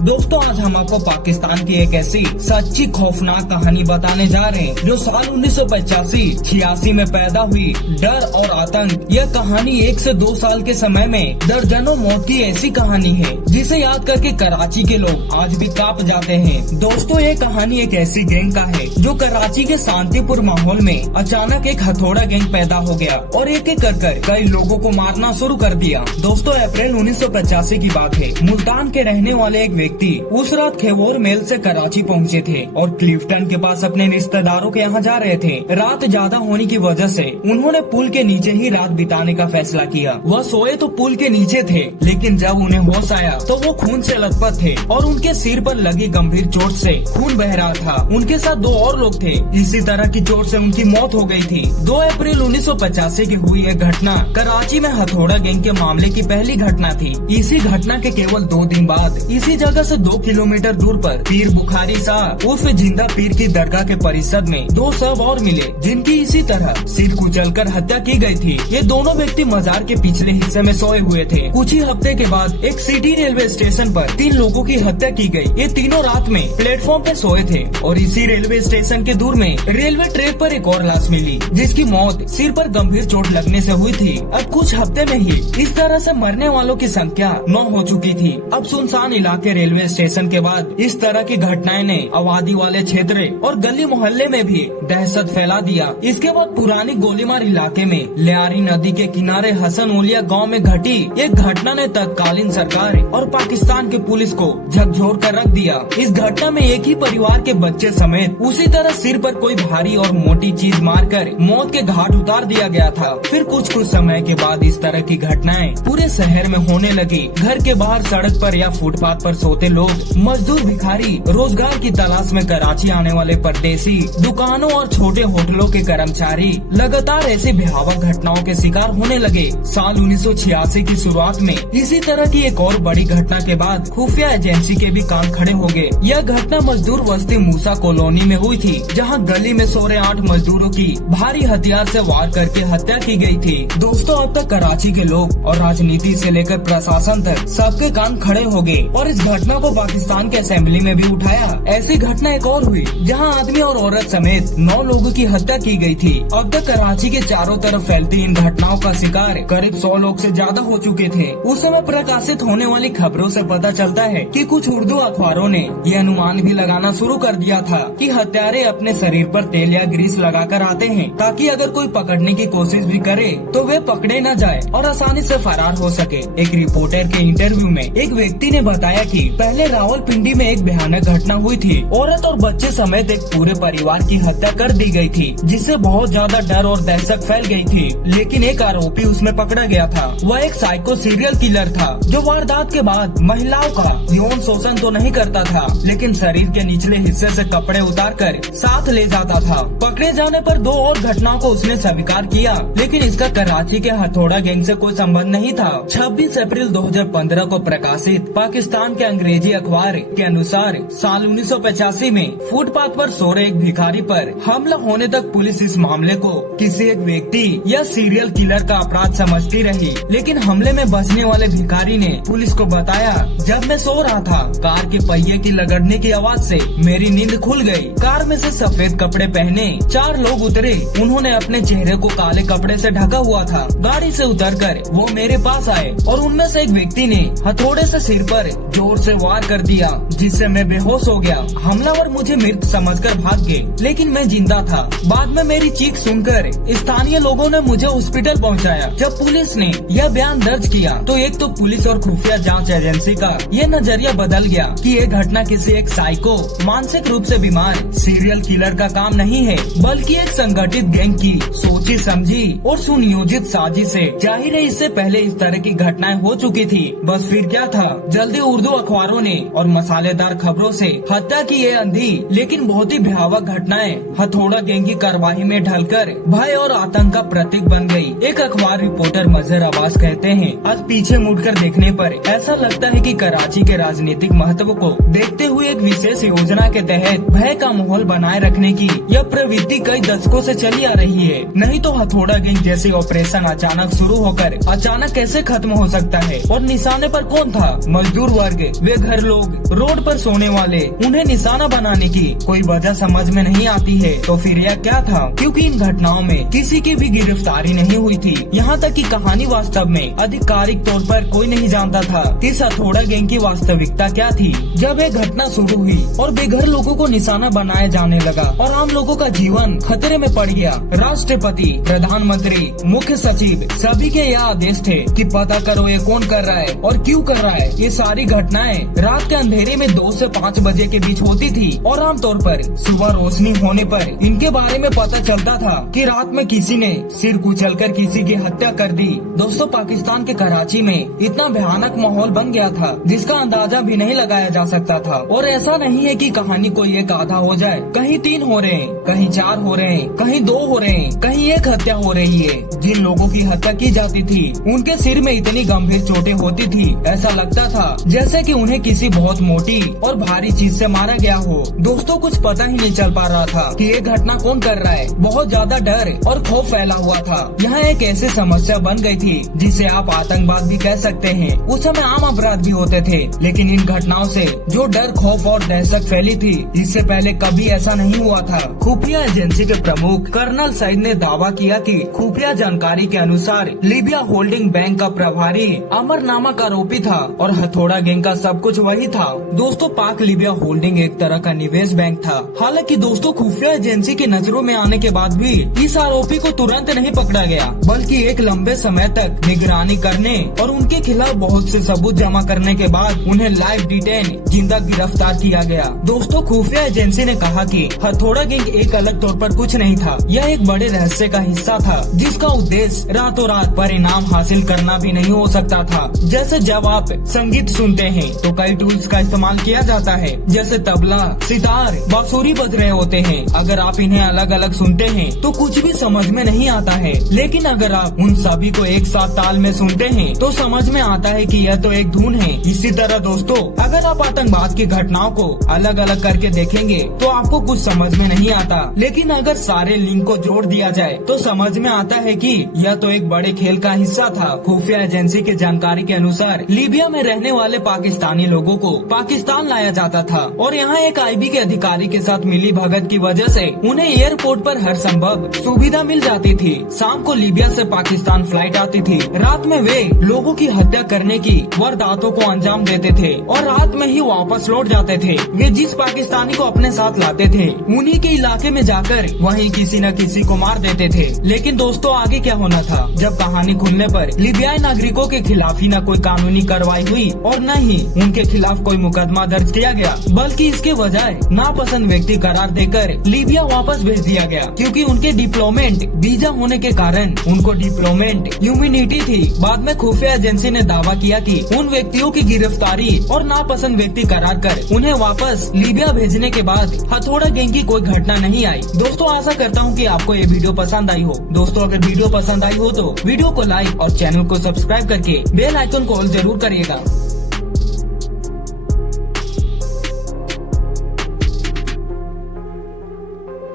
दोस्तों आज हम आपको पाकिस्तान की एक ऐसी सच्ची खौफनाक कहानी बताने जा रहे हैं जो साल 1985-86 में पैदा हुई। डर और आतंक, यह कहानी 1 से 2 साल के समय में दर्जनों मौत की ऐसी कहानी है जिसे याद करके कराची के लोग आज भी कांप जाते हैं। दोस्तों ये कहानी एक ऐसी गैंग का है जो कराची के शांतिपूर्ण माहौल में अचानक एक हथौड़ा गैंग पैदा हो गया और एक एक कर कई लोगों को मारना शुरू कर दिया। दोस्तों अप्रैल 1985 की बात है। मुल्तान के रहने वाले एक व्यक्ति उस रात खेवोर मेल से कराची पहुंचे थे और क्लिफ्टन के पास अपने रिश्तेदारों के यहाँ जा रहे थे। रात ज्यादा होने की वजह से उन्होंने पुल के नीचे ही रात बिताने का फैसला किया। वह सोए तो पुल के नीचे थे, लेकिन जब उन्हें होश आया तो वो खून से लथपथ थे और उनके सिर पर लगी गंभीर चोट से खून बह रहा था। उनके साथ 2 और लोग थे। इसी तरह की चोट से उनकी मौत हो गई थी। 2 अप्रैल 1985 की हुई यह घटना कराची में हथौड़ा गैंग के मामले की पहली घटना थी। इसी घटना के केवल 2 दिन बाद इसी जगह से 2 किलोमीटर दूर पर पीर बुखारी शाह उर्फ जिंदा पीर की दरगाह के परिसर में 2 शव और मिले जिनकी इसी तरह सिर कुचलकर हत्या की गई थी। ये दोनों व्यक्ति मजार के पिछले हिस्से में सोए हुए थे। कुछ ही हफ्ते के बाद एक सिटी रेलवे स्टेशन पर 3 लोगों की हत्या की गई। ये तीनों रात में प्लेटफॉर्म पे सोए थे और इसी रेलवे स्टेशन के दूर में रेलवे ट्रैक पर एक और लाश मिली जिसकी मौत सिर पर गंभीर चोट लगने से हुई थी। अब कुछ हफ्ते में ही इस तरह से मरने वालों की संख्या 9 हो चुकी थी। अब सुनसान इलाके रेलवे स्टेशन के बाद इस तरह की घटनाएं ने आबादी वाले क्षेत्र और गली मोहल्ले में भी दहशत फैला दिया। इसके बाद पुरानी गोलीमार इलाके में लियारी नदी के किनारे हसन ओलिया गांव में घटी एक घटना ने तत्कालीन सरकार और पाकिस्तान के पुलिस को झकझोर कर रख दिया। इस घटना में एक ही परिवार के बच्चे समेत उसी तरह सिर पर कोई भारी और मोटी चीज मारकर मौत के घाट उतार दिया गया था। फिर कुछ समय के बाद इस तरह की घटनाएं पूरे शहर में होने लगी। घर के बाहर सड़क पर या फुटपाथ पर सोते लोग, मजदूर, भिखारी, रोजगार की तलाश में कराची आने वाले परदेसी, दुकानों और छोटे होटलों के कर्मचारी लगातार ऐसी भयावह घटनाओं के शिकार होने लगे। साल 1986 की शुरुआत में इसी तरह की एक और बड़ी घटना के बाद खुफिया एजेंसी के भी कान खड़े हो गए। यह घटना मजदूर बस्ती मूसा कॉलोनी में हुई थी, जहां गली में सो रहे 8 मजदूरों की भारी हथियार से वार करके हत्या की गई थी। दोस्तों अब तक कराची के लोग और राजनीति से लेकर प्रशासन तक सबके कान खड़े हो गए और इस घटना को पाकिस्तान के असेंबली में भी उठाया। ऐसी घटना एक और हुई जहां आदमी और औरत समेत 9 लोगों की हत्या की गई थी। अब तक कराची के चारों तरफ फैलती इन घटनाओं का शिकार करीब 100 लोग से ज्यादा हो चुके थे। उस समय प्रकाशित होने वाली खबरों से पता चलता है कि कुछ उर्दू अखबारों ने ये अनुमान भी लगाना शुरू कर दिया था कि हत्यारे अपने शरीर पर तेल या ग्रीस लगाकर आते हैं ताकि अगर कोई पकड़ने की कोशिश भी करे तो वे पकड़े न जाए और आसानी से फरार हो सके। एक रिपोर्टर के इंटरव्यू में एक व्यक्ति ने बताया कि पहले रावलपिंडी में एक भयानक घटना हुई थी। औरत और बच्चे समेत एक पूरे परिवार की हत्या कर दी गई थी, जिससे बहुत ज्यादा डर और दहशत फैल गई थी। लेकिन एक आरोपी उसमें पकड़ा गया था। वह एक साइको सीरियल किलर था जो वारदात के बाद महिलाओं का यौन शोषण तो नहीं करता था, लेकिन शरीर के निचले हिस्से से कपड़े उतार कर साथ ले जाता था। पकड़े जाने पर 2 और घटनाओं को उसने स्वीकार किया, लेकिन इसका कराची के हथौड़ा गैंग से कोई संबंध नहीं था। 26 अप्रैल 2015 को प्रकाशित पाकिस्तान के अंग्रेजी अखबार के अनुसार साल 1985 में फुटपाथ पर सो रहे एक भिखारी पर हमला होने तक पुलिस इस मामले को किसी एक व्यक्ति या सीरियल किलर का अपराध समझती रही। लेकिन हमले में बचने वाले भिखारी ने पुलिस को बताया, जब मैं सो रहा था कार के पहिए की लगड़ने की आवाज से मेरी नींद खुल गई। कार में से सफेद कपड़े पहने 4 लोग उतरे। उन्होंने अपने चेहरे को काले कपड़े से ढका हुआ था। गाड़ी से उतरकर वो मेरे पास आए और उनमें से एक व्यक्ति ने हथौड़े से सिर पर जोर से वार कर दिया, जिससे मैं बेहोश हो गया। हमलावर मुझे मृत समझकर भाग गए, लेकिन मैं जिंदा था। बाद में मेरी चीख सुनकर स्थानीय लोगों ने मुझे हॉस्पिटल पहुंचाया। जब पुलिस ने यह बयान दर्ज किया तो एक तो पुलिस और खुफिया जांच एजेंसी का यह नजरिया बदल गया कि ये घटना किसी एक साइको, मानसिक रूप से बीमार सीरियल किलर का काम नहीं है, बल्कि एक संगठित गैंग की सोची समझी और सुनियोजित साजिश है। जाहिर है इससे पहले इस तरह की घटनाएं हो चुकी थी। बस फिर क्या था, जल्दी उर्दू अखबारों ने और मसालेदार खबरों से हत्या की ये अंधी लेकिन बहुत ही भयावह घटनाएं हथौड़ा गैंग की कार्रवाई में ढलकर भय और आतंक का प्रतीक बन गई। एक अखबार रिपोर्टर मजहर अब्बास कहते हैं, आज पीछे मुड़कर देखने पर ऐसा लगता है कि कराची के राजनीतिक महत्व को देखते हुए एक विशेष योजना के तहत भय का माहौल बनाए रखने की यह प्रवृत्ति कई दशकों से चली आ रही है। नहीं तो हथौड़ा गैंग जैसे ऑपरेशन अचानक शुरू होकर अचानक कैसे खत्म हो सकता है। और निशाने पर कौन था? मजदूर वर्ग। बेघर लोग, रोड पर सोने वाले, उन्हें निशाना बनाने की कोई वजह समझ में नहीं आती है। तो फिर यह क्या था? क्योंकि इन घटनाओं में किसी की भी गिरफ्तारी नहीं हुई थी। यहाँ तक कि कहानी वास्तव में आधिकारिक तौर पर कोई नहीं जानता था कि हथौड़ा गैंग की वास्तविकता क्या थी। जब यह घटना शुरू हुई और बेघर लोगों को निशाना बनाया जाने लगा और आम लोगों का जीवन खतरे में पड़ गया, राष्ट्रपति, प्रधानमंत्री, मुख्य सचिव, सभी के यह आदेश थे कि पता करो ये कौन कर रहा है और क्यों कर रहा है। ये सारी घटनाएं रात के अंधेरे में 2 से 5 बजे के बीच होती थी और आमतौर पर सुबह रोशनी होने पर इनके बारे में पता चलता था कि रात में किसी ने सिर कुचलकर किसी की हत्या कर दी। दोस्तों, पाकिस्तान के कराची में इतना भयानक माहौल बन गया था जिसका अंदाजा भी नहीं लगाया जा सकता था। और ऐसा नहीं है कि कहानी कोई एक आधा हो जाए, कहीं 3 हो रहे हैं, कहीं 4 हो रहे हैं, कहीं 2 हो रहे हैं, कहीं 1 हत्या हो रही है। जिन लोगों की हत्या की जाती थी उनके सिर में इतनी गंभीर चोटें होती थी, ऐसा लगता था जैसे कि उन्हें किसी बहुत मोटी और भारी चीज से मारा गया हो। दोस्तों, कुछ पता ही नहीं चल पा रहा था कि ये घटना कौन कर रहा है। बहुत ज्यादा डर और खौफ फैला हुआ था। यहाँ एक ऐसी समस्या बन गई थी जिसे आप आतंकवाद भी कह सकते हैं। उस समय आम अपराध भी होते थे, लेकिन इन घटनाओं से जो डर, खौफ और दहशत फैली थी, इससे पहले कभी ऐसा नहीं हुआ था। खुफिया एजेंसी के प्रमुख कर्नल सईद ने दावा किया कि खुफिया जानकारी के अनुसार लीबिया होल्डिंग बैंक का प्रभारी अमर नामक आरोपी था और हथौड़ा गैंग का सब कुछ वही था। दोस्तों, पाक लीबिया होल्डिंग एक तरह का निवेश बैंक था। हालांकि दोस्तों, खुफिया एजेंसी की नजरों में आने के बाद भी इस आरोपी को तुरंत नहीं पकड़ा गया, बल्कि एक लंबे समय तक निगरानी करने और उनके खिलाफ बहुत से सबूत जमा करने के बाद उन्हें लाइव डिटेन, जिंदा गिरफ्तार किया गया। दोस्तों, खुफिया एजेंसी ने कहा कि हथौड़ा गैंग एक अलग तौर पर कुछ नहीं था, यह एक बड़े रहस्य का हिस्सा था जिसका उद्देश्य रातों रात परिणाम हासिल करना भी नहीं हो सकता था। जैसे जब आप संगीत सुनते हैं तो कई टूल्स का इस्तेमाल किया जाता है, जैसे तबला, सितार, बांसुरी बज रहे होते हैं। अगर आप इन्हें अलग अलग सुनते हैं तो कुछ भी समझ में नहीं आता है, लेकिन अगर आप उन सभी को एक साथ ताल में सुनते हैं तो समझ में आता है कि यह तो एक धुन है। इसी तरह दोस्तों, अगर आप आतंकवाद की घटनाओं को अलग अलग करके देखेंगे तो आपको कुछ समझ में नहीं आता, लेकिन अगर सारे लिंक को जोड़ दिया जाए तो समझ में आता है कि यह तो एक बड़े खेल का हिस्सा था। खुफिया एजेंसी की जानकारी के अनुसार लीबिया में रहने वाले पाकिस्तानी लोगों को पाकिस्तान लाया जाता था और यहाँ एक आईबी के अधिकारी के साथ मिली भगत की वजह से उन्हें एयरपोर्ट पर हर संभव सुविधा मिल जाती थी। शाम को लीबिया से पाकिस्तान फ्लाइट आती थी। रात में वे लोगों की हत्या करने की वारदातों को अंजाम देते थे और रात में ही वापस लौट जाते थे। वे जिस पाकिस्तानी को अपने साथ लाते थे उन्हीं के इलाके में जाकर वहीं किसी न किसी को मार देते थे। लेकिन दोस्तों, आगे क्या होना था? जब कहानी खुलने पर लीबियाई नागरिकों के खिलाफ ही न कोई कानूनी कार्रवाई हुई और न ही उनके खिलाफ कोई मुकदमा दर्ज किया गया, बल्कि इसके बजाय नापसंद व्यक्ति करार देकर लीबिया वापस भेज दिया गया, क्योंकि उनके डिप्लोमेट वीजा होने के कारण उनको डिप्लोमेट इम्यूनिटी थी। बाद में खुफिया एजेंसी ने दावा किया कि उन व्यक्तियों की गिरफ्तारी और नापसंद व्यक्ति करार कर उन्हें वापस लीबिया भेजने के बाद हथौड़ा गैंग की कोई घटना नहीं आई। दोस्तों, आशा करता हूँ कि आपको ये वीडियो पसंद आई हो। दोस्तों, अगर वीडियो पसंद आई हो तो वीडियो को लाइक और चैनल को सब्सक्राइब करके बेल आइकन को ऑल जरूर करिएगा।